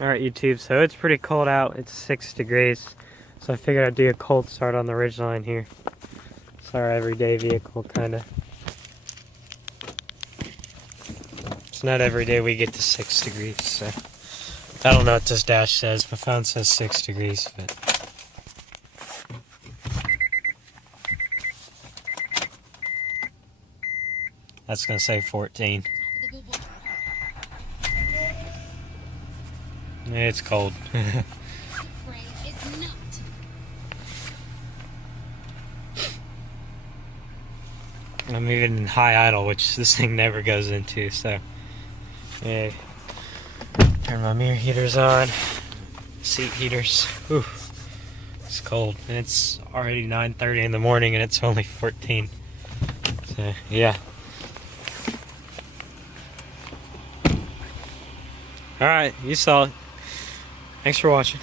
Alright YouTube, so it's pretty cold out. It's 6 degrees. So I figured I'd do a cold start on the Ridgeline here. It's our everyday vehicle, kinda. It's not every day we get to 6 degrees, so. I don't know what this dash says. My phone says 6 degrees, but. That's gonna say 14. It's cold. I'm even in high idle, which this thing never goes into, so. Yeah. Turn my mirror heaters on. Seat heaters. Whew. It's cold. And it's already 9:30 in the morning and it's only 14. So, yeah. Alright, you saw it. Thanks for watching.